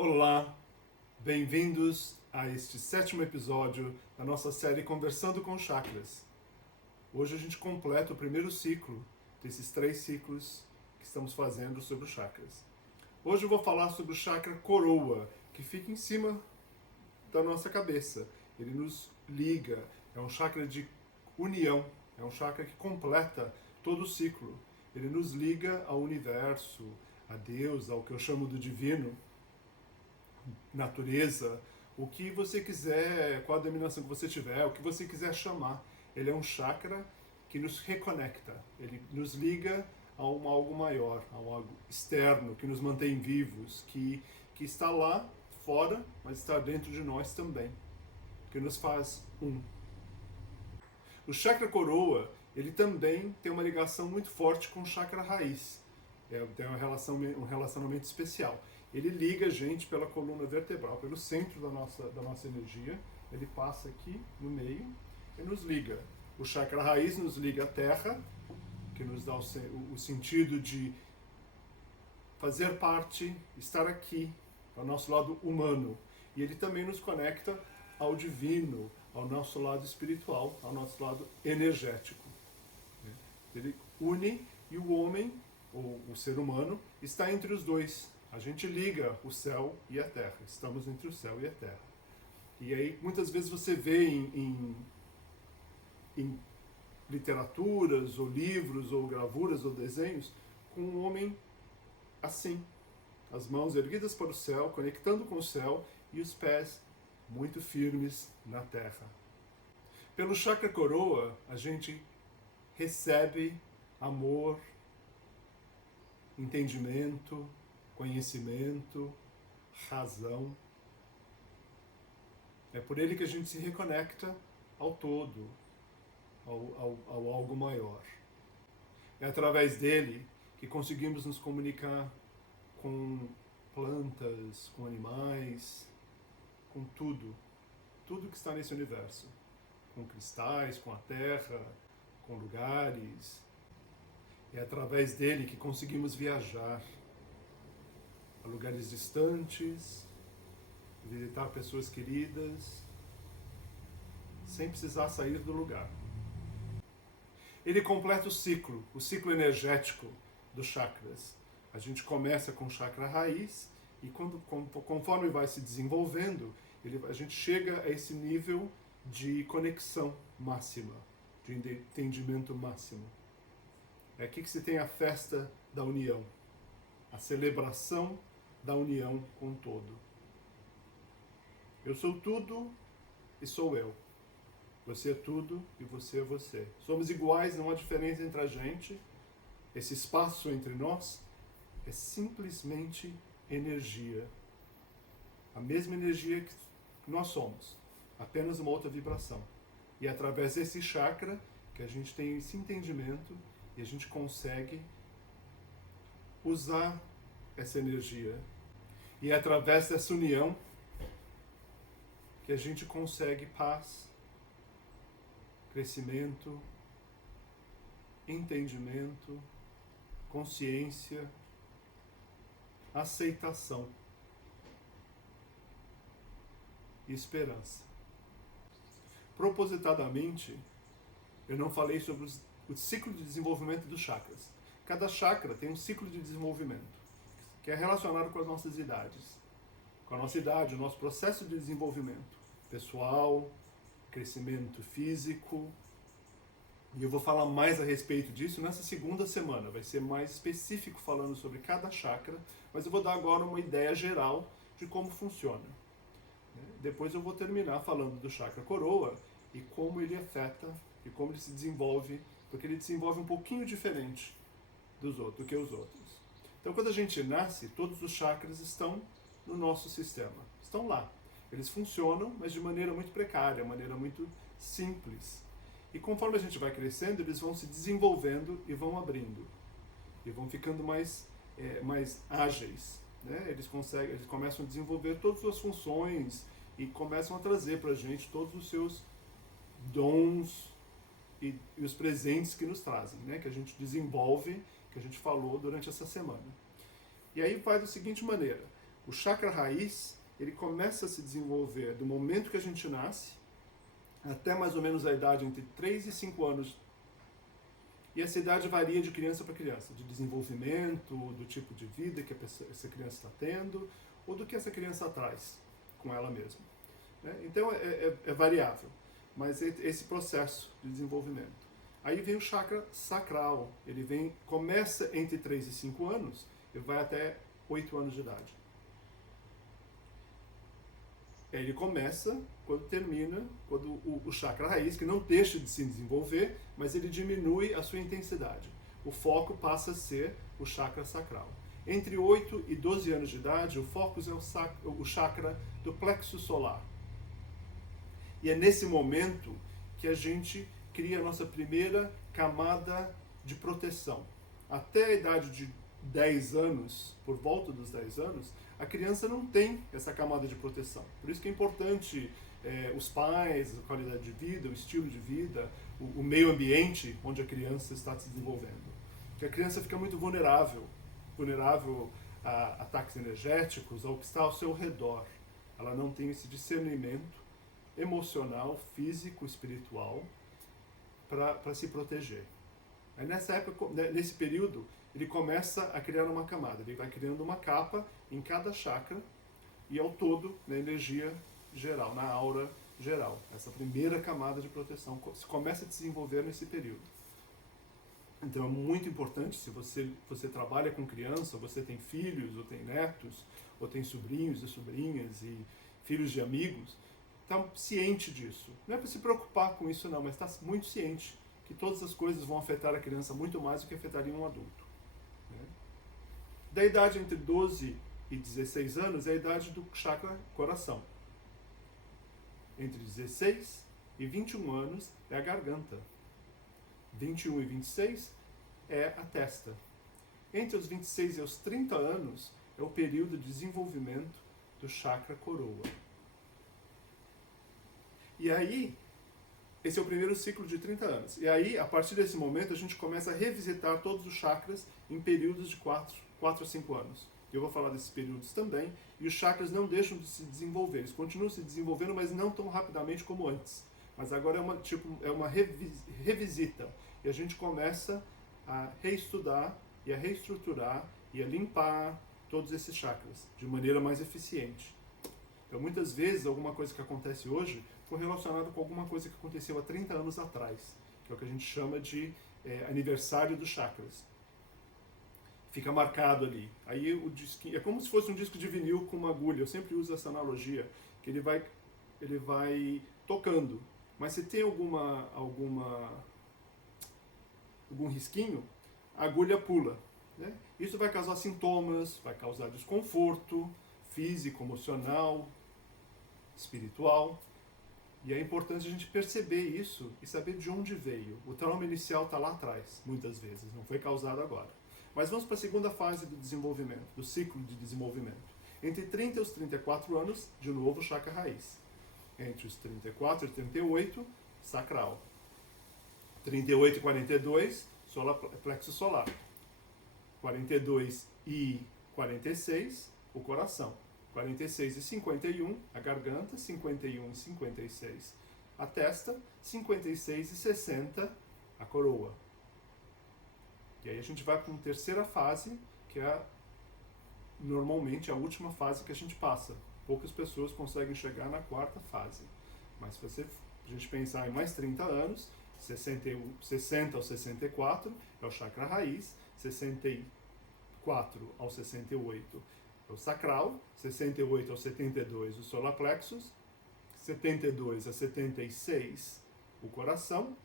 Olá, bem-vindos a este 7º episódio da nossa série Conversando com Chakras. Hoje a gente completa o primeiro ciclo desses 3 ciclos que estamos fazendo sobre os chakras. Hoje eu vou falar sobre o chakra coroa, que fica em cima da nossa cabeça. Ele nos liga, é um chakra de união, é um chakra que completa todo o ciclo. Ele nos liga ao universo, a Deus, ao que eu chamo do divino, natureza, o que você quiser, qual a denominação que você tiver, o que você quiser chamar. Ele é um chakra que nos reconecta, ele nos liga a algo maior, a algo externo, que nos mantém vivos, que está lá fora, mas está dentro de nós também, que nos faz um. O chakra coroa, ele também tem uma ligação muito forte com o chakra raiz. Tem um relacionamento especial. Ele liga a gente pela coluna vertebral, pelo centro da nossa energia. Ele passa aqui no meio e nos liga. O chakra raiz nos liga à terra, que nos dá o sentido de fazer parte, estar aqui, ao nosso lado humano. E ele também nos conecta ao divino, ao nosso lado espiritual, ao nosso lado energético. Ele une e o homem, ou o ser humano, está entre os dois. A gente liga o céu e a terra. Estamos entre o céu e a terra. E aí, muitas vezes você vê em literaturas, ou livros, ou gravuras, ou desenhos, com um homem assim, as mãos erguidas para o céu, conectando com o céu, e os pés muito firmes na terra. Pelo chakra coroa, a gente recebe amor, entendimento, conhecimento, razão. É por ele que a gente se reconecta ao todo, ao algo maior. É através dele que conseguimos nos comunicar com plantas, com animais, com tudo que está nesse universo. Com cristais, com a terra, com lugares. É através dele que conseguimos viajar a lugares distantes, visitar pessoas queridas, sem precisar sair do lugar. Ele completa o ciclo energético dos chakras. A gente começa com o chakra raiz e conforme vai se desenvolvendo, a gente chega a esse nível de conexão máxima, de entendimento máximo. É aqui que se tem a festa da união, a celebração da união com o todo. Eu sou tudo e sou eu. Você é tudo e você é você. Somos iguais, não há diferença entre a gente. Esse espaço entre nós é simplesmente energia. A mesma energia que nós somos, apenas uma outra vibração. E é através desse chakra que a gente tem esse entendimento e a gente consegue usar essa energia. E é através dessa união que a gente consegue paz, crescimento, entendimento, consciência, aceitação e esperança. Propositadamente, eu não falei sobre o ciclo de desenvolvimento dos chakras. Cada chakra tem um ciclo de desenvolvimento, que é relacionado com as nossas idades. Com a nossa idade, o nosso processo de desenvolvimento pessoal, crescimento físico. E eu vou falar mais a respeito disso nessa segunda semana. Vai ser mais específico falando sobre cada chakra, mas eu vou dar agora uma ideia geral de como funciona. Depois eu vou terminar falando do chakra coroa e como ele afeta e como ele se desenvolve, porque ele desenvolve um pouquinho diferente do que os outros. Então, quando a gente nasce, todos os chakras estão no nosso sistema. Estão lá. Eles funcionam, mas de maneira muito precária, maneira muito simples. E conforme a gente vai crescendo, eles vão se desenvolvendo e vão abrindo. E vão ficando mais ágeis. Né? Eles começam a desenvolver todas as suas funções e começam a trazer para a gente todos os seus dons e os presentes que nos trazem, né? Que a gente desenvolve, que a gente falou durante essa semana. E aí vai da seguinte maneira: O chakra raiz, ele começa a se desenvolver do momento que a gente nasce até mais ou menos a idade entre 3 e 5 anos. E essa idade varia de criança para criança, de desenvolvimento, do tipo de vida que essa criança está tendo, ou do que essa criança traz com ela mesma. Né? Então é variável, mas esse processo de desenvolvimento. Aí vem o chakra sacral, ele começa entre 3 e 5 anos e vai até 8 anos de idade. Ele começa quando termina, quando o chakra raiz, que não deixa de se desenvolver, mas ele diminui a sua intensidade. O foco passa a ser o chakra sacral. Entre 8 e 12 anos de idade, o foco é o chakra do plexo solar. E é nesse momento que a gente cria a nossa primeira camada de proteção. Até a idade de 10 anos, por volta dos 10 anos, a criança não tem essa camada de proteção. Por isso que é importante os pais, a qualidade de vida, o estilo de vida, o meio ambiente onde a criança está se desenvolvendo. Porque a criança fica muito vulnerável a ataques energéticos, ao que está ao seu redor. Ela não tem esse discernimento emocional, físico, espiritual para se proteger. Aí nessa época, nesse período, ele começa a criar uma camada, ele vai criando uma capa em cada chakra e ao todo na energia geral, na aura geral. Essa primeira camada de proteção começa a desenvolver nesse período. Então é muito importante, se você trabalha com criança, ou você tem filhos, ou tem netos, ou tem sobrinhos e sobrinhas e filhos de amigos, está ciente disso. Não é para se preocupar com isso não, mas está muito ciente que todas as coisas vão afetar a criança muito mais do que afetariam um adulto. Né? Da idade entre 12 e 16 anos é a idade do chakra coração. Entre 16 e 21 anos é a garganta. 21 e 26 é a testa. Entre os 26 e os 30 anos é o período de desenvolvimento do chakra coroa. E aí, esse é o primeiro ciclo de 30 anos. E aí, a partir desse momento, a gente começa a revisitar todos os chakras em períodos de 4 a 5 anos. Eu vou falar desses períodos também. E os chakras não deixam de se desenvolver. Eles continuam se desenvolvendo, mas não tão rapidamente como antes. Mas agora é uma revisita. E a gente começa a reestudar e a reestruturar e a limpar todos esses chakras de maneira mais eficiente. Então, muitas vezes, alguma coisa que acontece hoje foi relacionado com alguma coisa que aconteceu há 30 anos atrás, que é o que a gente chama de aniversário dos chakras. Fica marcado ali. Aí o disquinho, é como se fosse um disco de vinil com uma agulha. Eu sempre uso essa analogia, que ele vai tocando. Mas se tem algum risquinho, a agulha pula. Né? Isso vai causar sintomas, vai causar desconforto físico, emocional, espiritual. E é importante a gente perceber isso e saber de onde veio. O trauma inicial está lá atrás, muitas vezes, não foi causado agora. Mas vamos para a segunda fase do desenvolvimento, do ciclo de desenvolvimento. Entre 30 e os 34 anos, de novo, chakra raiz. Entre os 34 e 38, sacral. 38 e 42, plexo solar. 42 e 46, o coração. 46 e 51, a garganta. 51 e 56, a testa. 56 e 60, a coroa. E aí a gente vai para uma terceira fase, que é normalmente a última fase que a gente passa. Poucas pessoas conseguem chegar na quarta fase. Mas se a gente pensar em mais 30 anos, 60 ao 64 é o chakra raiz, 64 ao 68 é o sacral, 68 ao 72 o solar plexus, 72 a 76 o coração,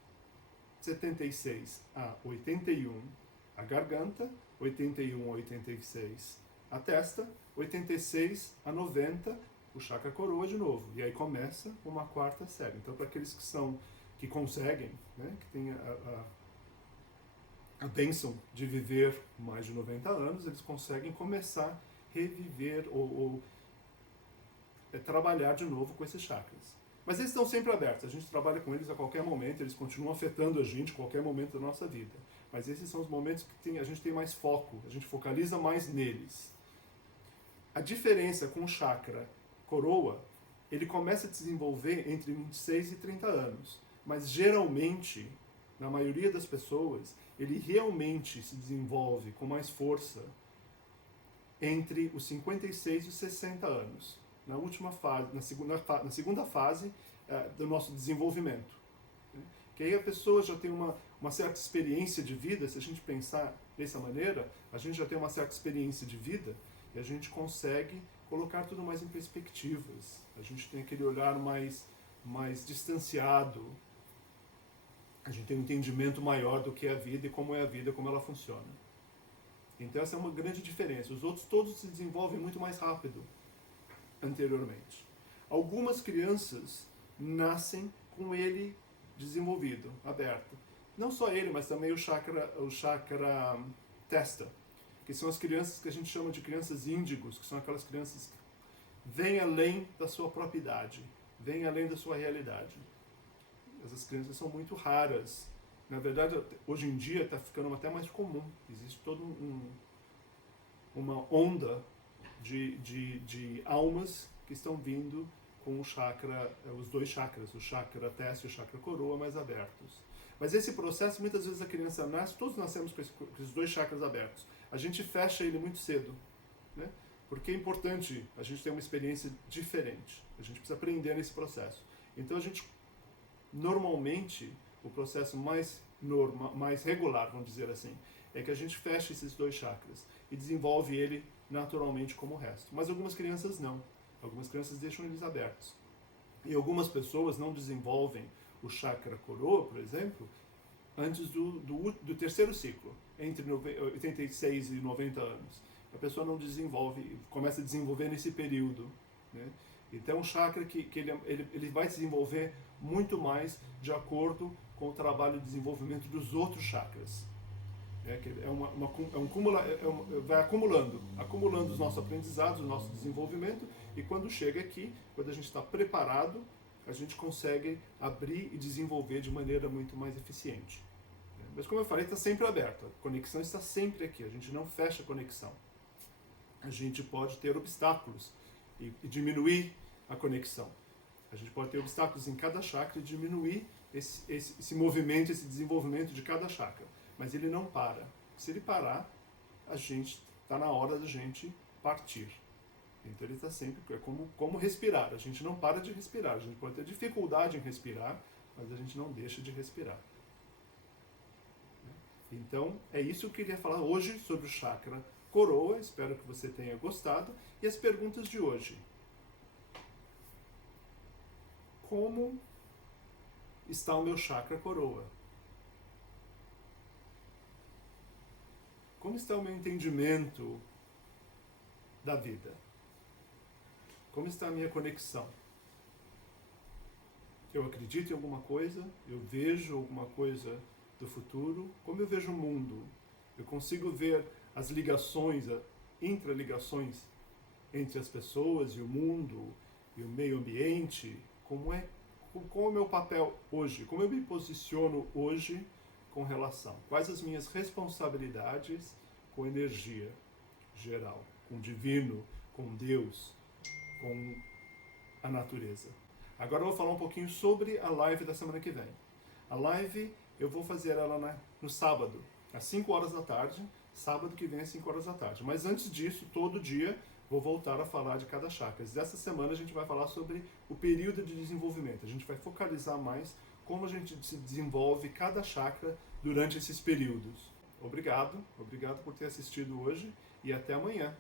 76 a 81 a garganta, 81 a 86 a testa, 86 a 90 o chakra coroa de novo. E aí começa uma quarta série. Então, para aqueles que conseguem, né, que têm a bênção de viver mais de 90 anos, eles conseguem começar a reviver ou trabalhar de novo com esses chakras. Mas eles estão sempre abertos, a gente trabalha com eles a qualquer momento, eles continuam afetando a gente a qualquer momento da nossa vida. Mas esses são os momentos que a gente tem mais foco, a gente focaliza mais neles. A diferença com o chakra coroa, ele começa a desenvolver entre 26 e 30 anos. Mas geralmente, na maioria das pessoas, ele realmente se desenvolve com mais força entre os 56 e os 60 anos, na última fase, na segunda fase do nosso desenvolvimento. Que aí a pessoa já tem uma certa experiência de vida. Se a gente pensar dessa maneira, a gente já tem uma certa experiência de vida e a gente consegue colocar tudo mais em perspectivas. A gente tem aquele olhar mais distanciado. A gente tem um entendimento maior do que é a vida e como é a vida, como ela funciona. Então essa é uma grande diferença. Os outros todos se desenvolvem muito mais rápido anteriormente. Algumas crianças nascem com ele desenvolvido, aberto. Não só ele, mas também o chakra testa, que são as crianças que a gente chama de crianças índigos, que são aquelas crianças que vêm além da sua própria idade, vêm além da sua realidade. Essas crianças são muito raras. Na verdade, hoje em dia está ficando até mais comum. Existe toda uma onda de almas que estão vindo com o chakra, os dois chakras, o chakra testa e o chakra coroa, mais abertos. Mas esse processo, muitas vezes a criança nasce, todos nascemos com esses dois chakras abertos. A gente fecha ele muito cedo, né? Porque é importante a gente ter uma experiência diferente. A gente precisa aprender nesse processo. Então a gente, normalmente, o processo mais regular, vamos dizer assim, é que a gente fecha esses dois chakras e desenvolve ele naturalmente como o resto. Mas algumas crianças não. Algumas crianças deixam eles abertos. E algumas pessoas não desenvolvem o chakra coroa, por exemplo, antes do terceiro ciclo, entre 86 e 90 anos. A pessoa não desenvolve, começa a desenvolver nesse período, né? Então, um chakra que ele vai se desenvolver muito mais de acordo com o trabalho de desenvolvimento dos outros chakras. Vai acumulando os nossos aprendizados, o nosso desenvolvimento, e quando chega aqui, quando a gente está preparado, a gente consegue abrir e desenvolver de maneira muito mais eficiente. Mas como eu falei, está sempre aberto, a conexão está sempre aqui, a gente não fecha a conexão. A gente pode ter obstáculos e diminuir a conexão. A gente pode ter obstáculos em cada chakra e diminuir esse movimento, esse desenvolvimento de cada chakra. Mas ele não para. Se ele parar, a gente está na hora da gente partir. Então ele está sempre, é como respirar. A gente não para de respirar. A gente pode ter dificuldade em respirar, mas a gente não deixa de respirar. Então é isso que eu queria falar hoje sobre o chakra coroa. Espero que você tenha gostado. E as perguntas de hoje. Como está o meu chakra coroa? Como está o meu entendimento da vida? Como está a minha conexão? Eu acredito em alguma coisa? Eu vejo alguma coisa do futuro? Como eu vejo o mundo? Eu consigo ver as ligações, intraligações entre as pessoas e o mundo e o meio ambiente? Qual é o meu papel hoje? Como eu me posiciono hoje com relação? Quais as minhas responsabilidades com energia geral, com o divino, com Deus, com a natureza? Agora eu vou falar um pouquinho sobre a live da semana que vem. A live eu vou fazer ela no sábado, às 5 horas da tarde, sábado que vem às 5 horas da tarde. Mas antes disso, todo dia, vou voltar a falar de cada chakra. Dessa semana a gente vai falar sobre o período de desenvolvimento. A gente vai focalizar mais como a gente se desenvolve cada chakra durante esses períodos. Obrigado por ter assistido hoje e até amanhã.